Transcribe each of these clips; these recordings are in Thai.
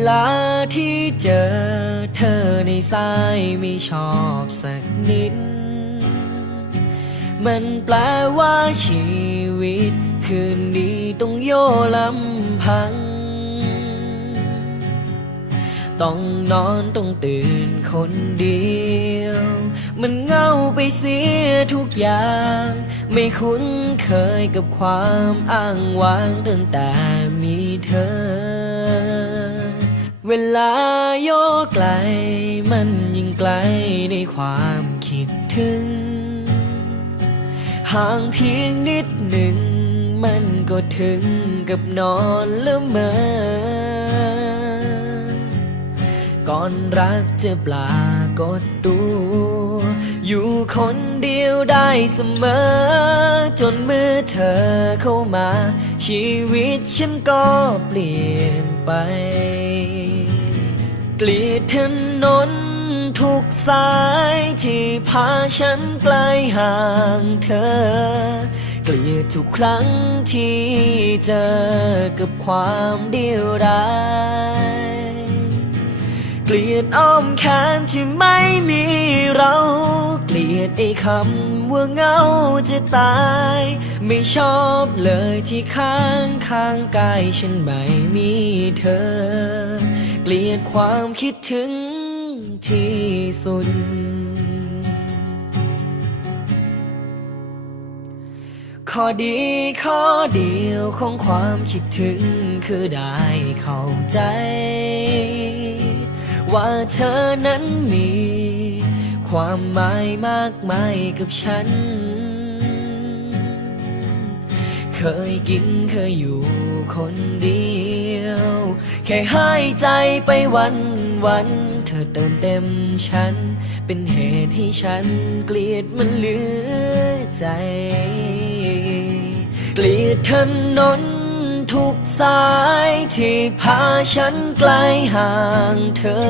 เวลาที่เจอเธอในสายไม่ชอบสักนิด มันแปลว่าชีวิต คืนนี้ต้องโยลำพัง ต้องนอนต้องตื่นคนเดียว มันเงาไปเสียทุกอย่าง ไม่คุ้นเคยกับความอ้างว้างตั้งแต่มีเธอ เวลาโยกไกล มันยิ่งไกลในความคิดถึง ห่างเพียงนิดหนึ่ง มันก็ถึงกับนอนละเมอ ก่อนรักจะปลากฏตัวอยู่คนเดียวได้เสมอ จนเมื่อเธอเข้ามา ชีวิตฉันก็เปลี่ยนไป กลียดถนนทุกสายที่พาฉันไกลห่างเธอ เกลียดทุกครั้งที่เจอกับความเดียวดายเกลียดอ้อมแขนที่ไม่มีเรา เกลียดไอ้คำว่าเงาจะตาย ไม่ชอบเลยที่ข้างข้างกายฉันไม่มีเธอ กลียดความคิดถึงที่สุด ข้อดีข้อเดียวของความคิดถึงคือได้เข้าใจ ว่าเธอนั้นมี ความหมายมากมายกับฉัน เคยกินเคยอยู่คนเดียว แค่หายใจไปวันวัน เธอเติมเต็มฉัน เป็นเหตุให้ฉันเกลียดมันเหลือใจ เกลียดถนนทุกสายที่พาฉันไกลห่างเธอ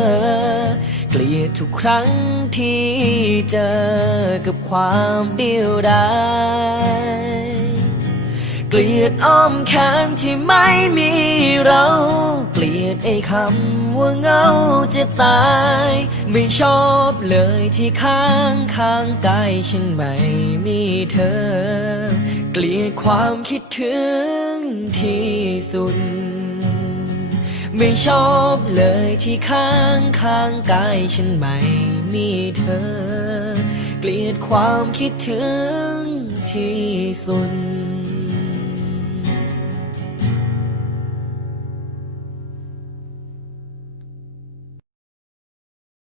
เกลียดทุกครั้งที่เจอกับความเดียวดาย เกลียดอ้อมแขนที่ไม่มีเรา เกลียดไอ้คำว่าเงาจะตาย ไม่ชอบเลยที่ข้างข้างกายฉันไม่มีเธอ เกลียดความคิดถึงที่สุด ไม่ชอบเลยที่ข้างข้างกายฉันไม่มีเธอ เกลียดความคิดถึงที่สุด